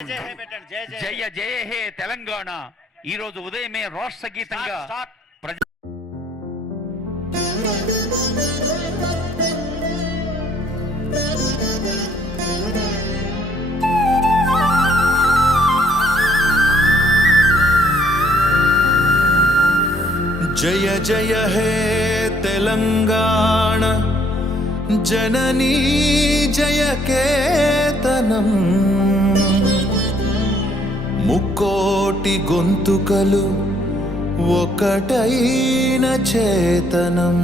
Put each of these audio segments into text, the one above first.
जय जय हे तेलंगाणा उदय में रोष संगीत जय जय हे तेलंगाणा जननी जय केतनम ముక్కోటి గొంతుకలు ఒకటైన చేతనం.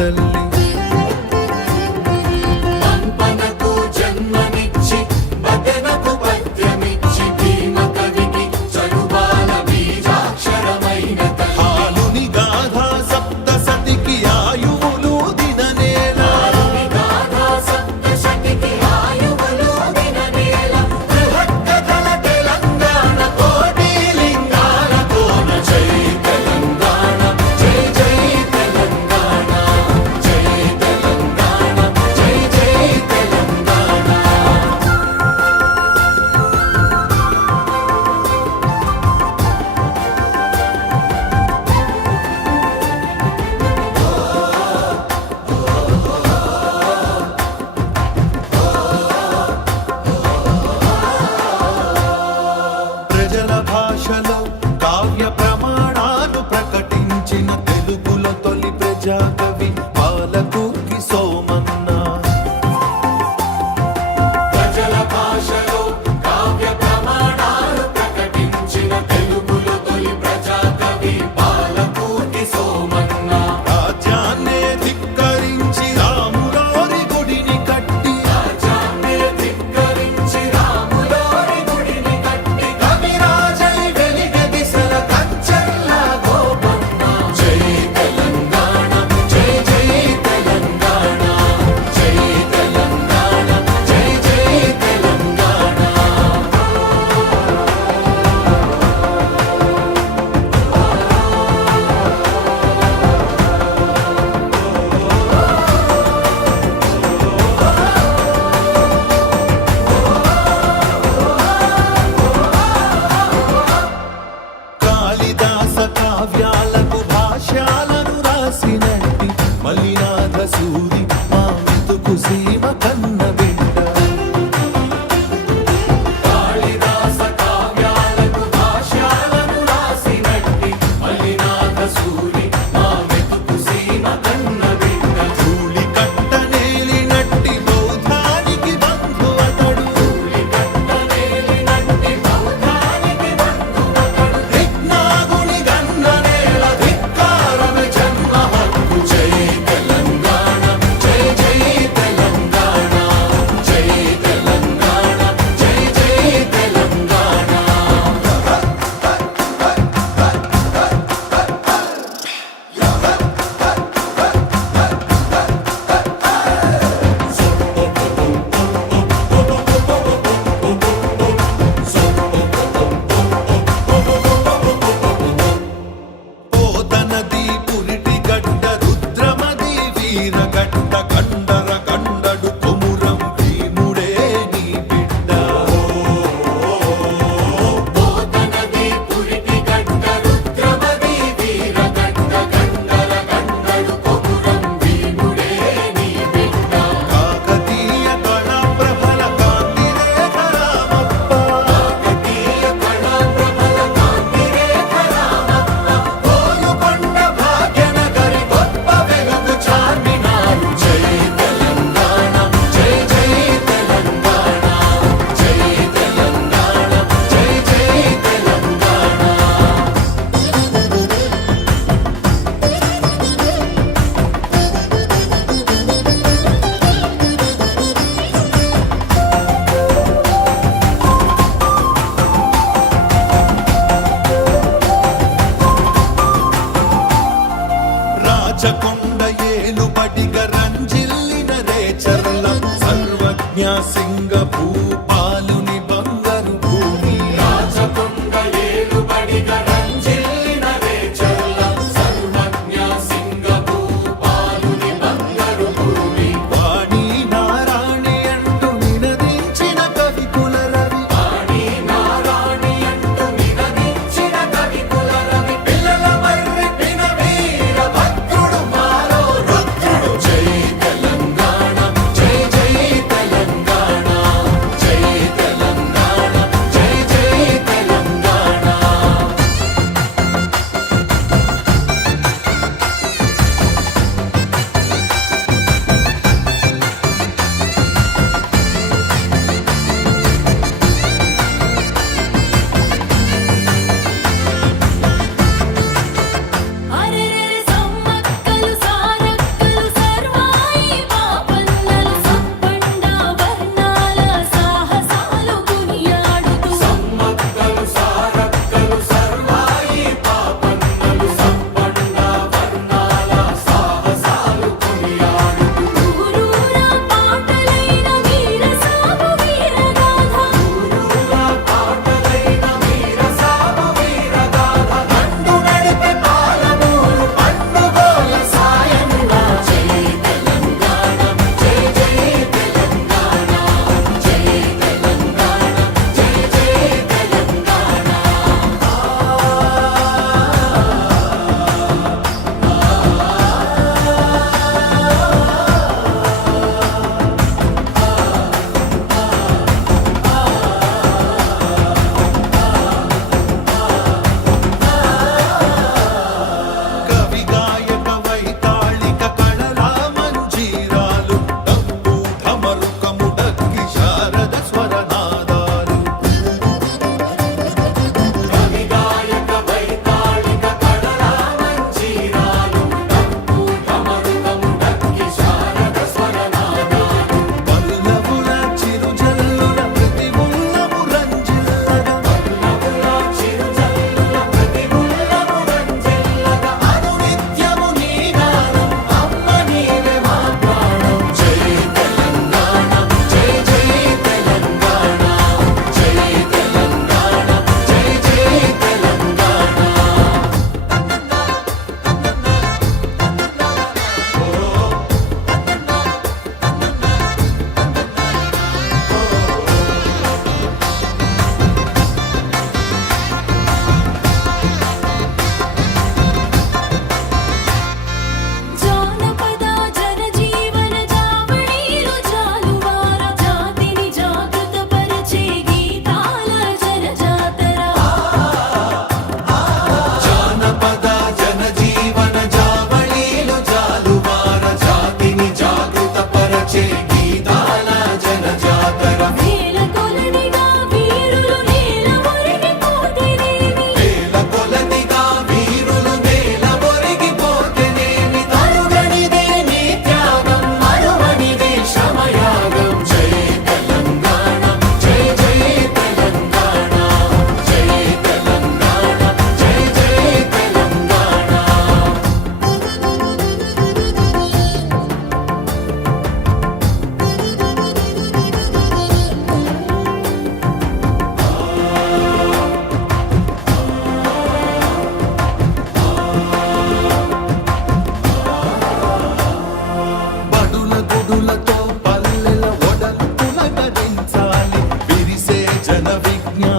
തല്ലി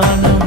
i don't on.